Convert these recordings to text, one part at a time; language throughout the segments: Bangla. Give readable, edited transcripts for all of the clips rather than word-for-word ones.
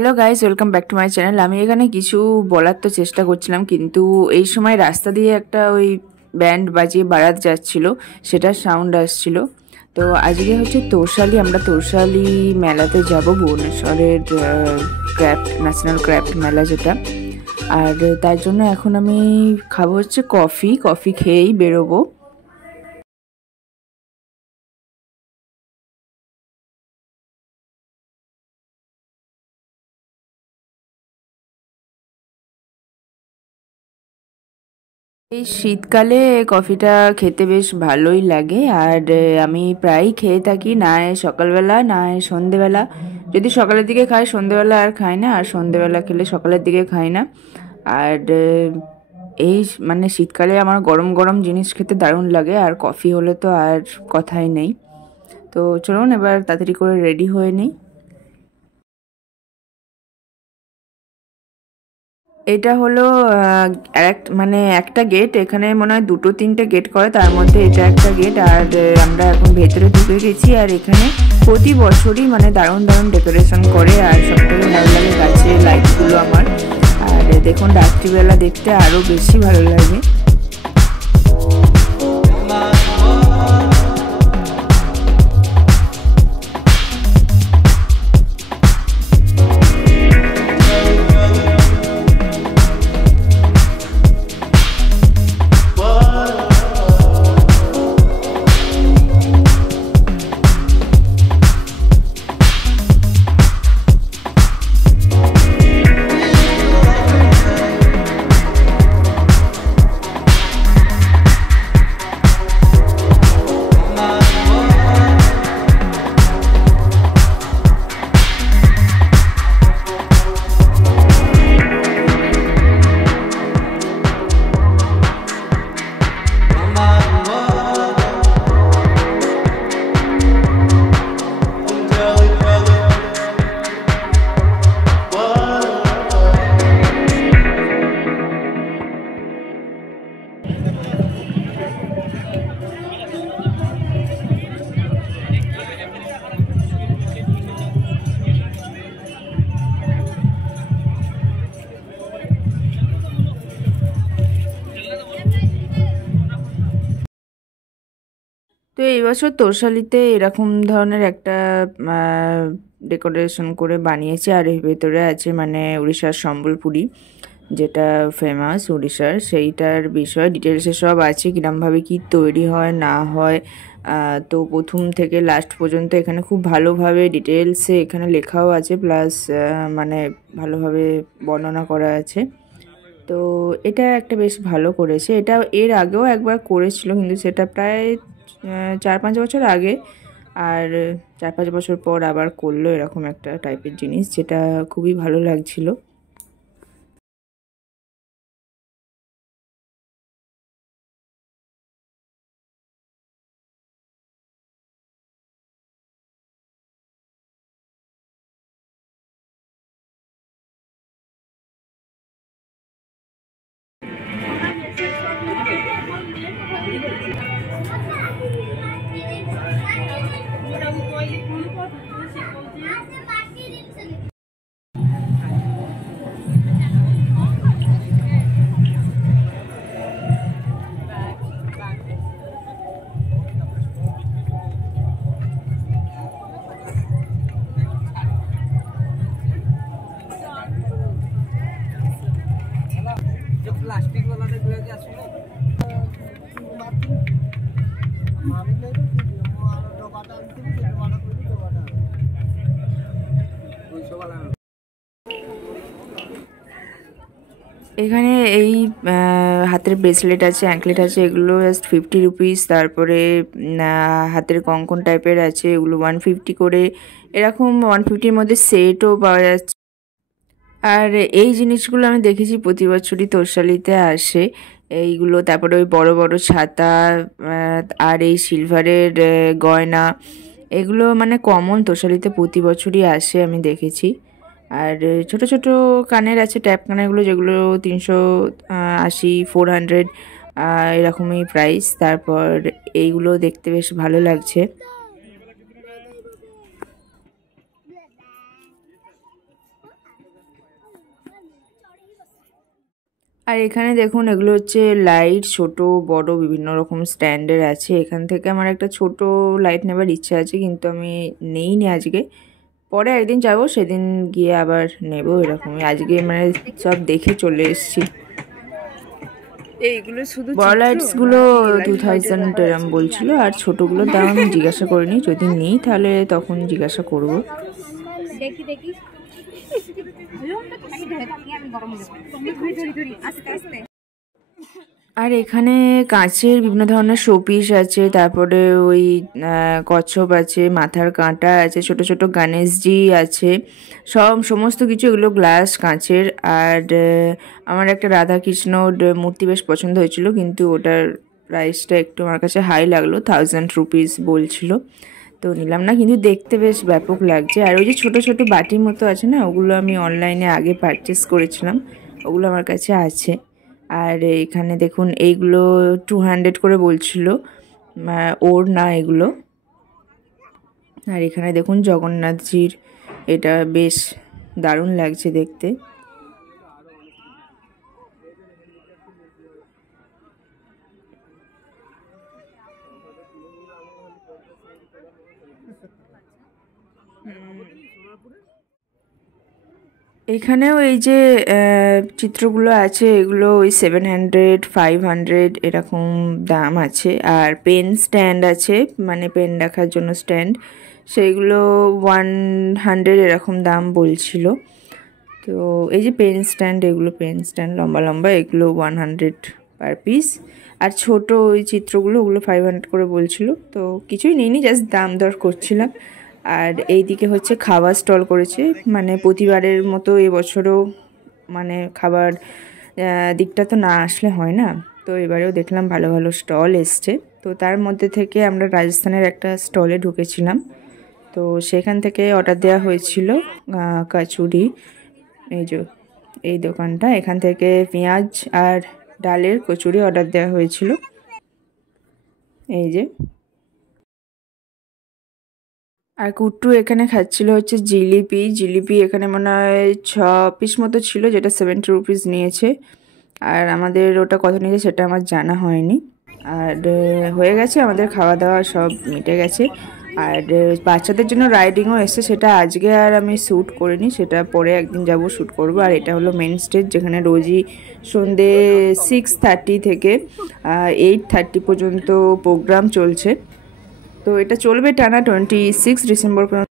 Hello guys, welcome back to my channel. আমি এখানে কিছু বলার তো চেষ্টা করছিলাম, কিন্তু এই সময় রাস্তা দিয়ে একটা ওই ব্যান্ড বাজিয়ে বারাত যাচ্ছিল, সেটার সাউন্ড আসছিল। তো আজকে হচ্ছে তোরশালি, আমরা তোরশালি মেলাতে যাব, ভুবনেশ্বরের ক্র্যাফট ন্যাশনাল ক্র্যাফট মেলা যেটা। আর তার জন্য এখন আমি খাবো হচ্ছে কফি খেয়েই বেরোবো। এই শীতকালে কফিটা খেতে বেশ ভালোই লাগে। আর আমি প্রায়ই খেয়ে থাকি, না হয় সকালবেলা না হয় সন্ধেবেলা। যদি সকালের দিকে খাই সন্ধেবেলা আর খাই না, আর সন্ধেবেলা খেলে সকালের দিকে খাই না। আর এই মানে শীতকালে আমার গরম গরম জিনিস খেতে দারুণ লাগে, আর কফি হলে তো আর কথাই নেই। তো চলুন এবার তাড়াতাড়ি করে রেডি হয়ে নিই। এটা হলো মানে একটা গেট, এখানে মনে হয় দুটো তিনটে গেট করে, তার মধ্যে এটা একটা গেট। আর আমরা এখন ভেতরে ঢুকে গেছি। আর এখানে প্রতি বছরই মানে দারুণ দারুণ ডেকোরেশন করে, আর সব থেকে ভালো লাগে গাছে লাইটগুলো আমার। আর দেখুন রাত্রিবেলা দেখতে আরও বেশি ভালো লাগে। তো এই বছর তোরশালিতে এরকম ধরনের একটা ডেকোরেশন করে বানিয়েছে। আর এর ভেতরে আছে মানে উড়িষ্যার সম্বলপুরি, যেটা ফেমাস উড়িষ্যার, সেইটার বিষয় ডিটেলসে সব আছে, কিরমভাবে কি তৈরি হয় না হয়। তো প্রথম থেকে লাস্ট পর্যন্ত এখানে খুব ভালোভাবে ডিটেলসে এখানে লেখাও আছে, প্লাস মানে ভালোভাবে বর্ণনা করা আছে। তো এটা একটা বেশ ভালো করেছে। এটা এর আগেও একবার করেছিল, কিন্তু সেটা প্রায় 4-5 বছর আগে। আর 4-5 বছর পর আবার করলো এরকম একটা টাইপের জিনিস, যেটা খুবই ভালো লাগছিল। प्लास्टिक वाला এখানে এই হাতের ব্রেসলেট আছে, অ্যাঙ্কলেট আছে, এগুলো জাস্ট 50 রুপিস। তারপরে হাতের কঙ্কন টাইপের আছে, এগুলো 150 করে। এরকম 150-র মধ্যে সেটও পাওয়া যাচ্ছে। আর এই জিনিসগুলো আমি দেখেছি প্রতি বছরই তোরশালিতে আসে এইগুলো। তারপরে ওই বড় বড় ছাতা, আর এই সিলভারের গয়না, এগুলো মানে কমন তোরশালিতে প্রতি বছরই আসে, আমি দেখেছি। আর ছোট ছোট কানের আছে, ট্যাপ কানেরগুলো, যেগুলো 380, 400 এরকমই প্রাইস। তারপর এইগুলো দেখতে বেশ ভালো লাগছে। আর এখানে দেখুন এগুলো হচ্ছে লাইট, ছোট বড় বিভিন্ন রকম স্ট্যান্ডের আছে। এখান থেকে আমার একটা ছোট লাইট নেবার ইচ্ছা আছে, কিন্তু আমি নেইনি আজকে, পরে একদিন যাবো, সেদিন গিয়ে আবার নেব এরকমই। আজকে মানে সব দেখে চলে এসেছি। এইগুলো শুধু বড় লাইটসগুলো 2000 এরম বলছিল, আর ছোটোগুলোর দাম আমি জিজ্ঞাসা করিনি, যদি নেই তাহলে তখন জিজ্ঞাসা করব। দেখি দেখি আর এখানে কাঁচের বিভিন্ন ধরনের শোপিস আছে, তারপরে ওই কচ্ছপ আছে, মাথার কাঁটা আছে, ছোট ছোট গণেশজি আছে, সমস্ত কিছু এগুলো গ্লাস কাঁচের। আর আমার একটা রাধাকৃষ্ণর মূর্তি বেশ পছন্দ হয়েছিল, কিন্তু ওটার প্রাইসটা একটু আমার কাছে হাই লাগলো, 1000 রুপিস বলছিল, তো নিলাম না, কিন্তু দেখতে বেশ ব্যাপক লাগছে। আর ওই যে ছোট ছোট বাটির মতো আছে না, ওগুলো আমি অনলাইনে আগে পারচেস করেছিলাম, ওগুলো আমার কাছে আছে। আর এখানে দেখুন এইগুলো 200 করে বলছিল, ওর না এগুলো। আর এখানে দেখুন জগন্নাথজির, এটা বেশ দারুণ লাগছে দেখতে। এখানেও এই যে চিত্রগুলো আছে, এগুলো ওই 700 500 এরকম দাম আছে। আর পেন স্ট্যান্ড আছে, মানে পেন রাখার জন্য স্ট্যান্ড, সেইগুলো 100 এরকম দাম বলছিল। তো এই যে পেন স্ট্যান্ড, এগুলো পেন স্ট্যান্ড লম্বা লম্বা, এগুলো 100 পার পিস। আর ছোট ওই চিত্রগুলো, ওগুলো 500 করে বলছিল। তো কিছুই নিইনি, জাস্ট দাম দর করছিলাম। আর এইদিকে হচ্ছে খাবার স্টল করেছে, মানে প্রতিবারের মতো এবছরও মানে খাবার দিকটা তো না আসলে হয় না, তো এবারেও দেখলাম ভালো ভালো স্টল এসছে। তো তার মধ্যে থেকে আমরা রাজস্থানের একটা স্টলে ঢুকেছিলাম, তো সেখান থেকে অর্ডার দেওয়া হয়েছিল কচুরি। এই যে এই দোকানটা, এখান থেকে পেঁয়াজ আর ডালের কচুরি অর্ডার দেওয়া হয়েছিল। এই যে, আর কুট্টু এখানে খাচ্ছিল হচ্ছে জিলিপি। জিলিপি এখানে মনে হয় 6 পিস মতো ছিল, যেটা 70 রুপিস নিয়েছে। আর আমাদের ওটা কত নিয়েছে সেটা আমার জানা হয়নি। আর হয়ে গেছে আমাদের খাওয়া দাওয়া, সব মিটে গেছে। আর বাচ্চাদের জন্য রাইডিংও এসছে, সেটা আজকে আর আমি শ্যুট করিনি, সেটা পরে একদিন যাব শ্যুট করব। আর এটা হলো মেন স্টেজ, যেখানে রোজই সন্ধে 6:30 থেকে 8:30 পর্যন্ত প্রোগ্রাম চলছে। তো এটা চলবে টানা 26 ডিসেম্বর পর্যন্ত।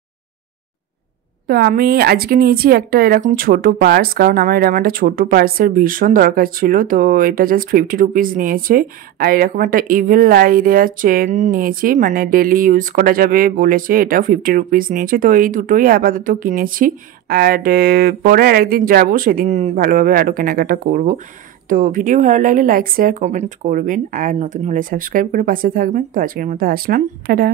তো আমি আজকে নিয়েছি একটা এরকম ছোট পার্স, কারণ আমার এরকম একটা ছোটো পার্সের ভীষণ দরকার ছিল। তো এটা জাস্ট 50 রুপিস নিয়েছে। আর এরকম একটা ইভিল আই দেওয়া চেন নিয়েছি, মানে ডেলি ইউজ করা যাবে বলেছে, এটাও 50 রুপিস নিয়েছে। তো এই দুটোই আপাতত কিনেছি। আর পরে আর একদিন যাবো, সেদিন ভালোভাবে আরও কেনাকাটা করব। তো ভিডিও ভালো লাগলে লাইক শেয়ার কমেন্ট করবেন, আর নতুন হলে সাবস্ক্রাইব করে পাশে থাকবেন। তো আজকের মতো আসলাম, টাটা।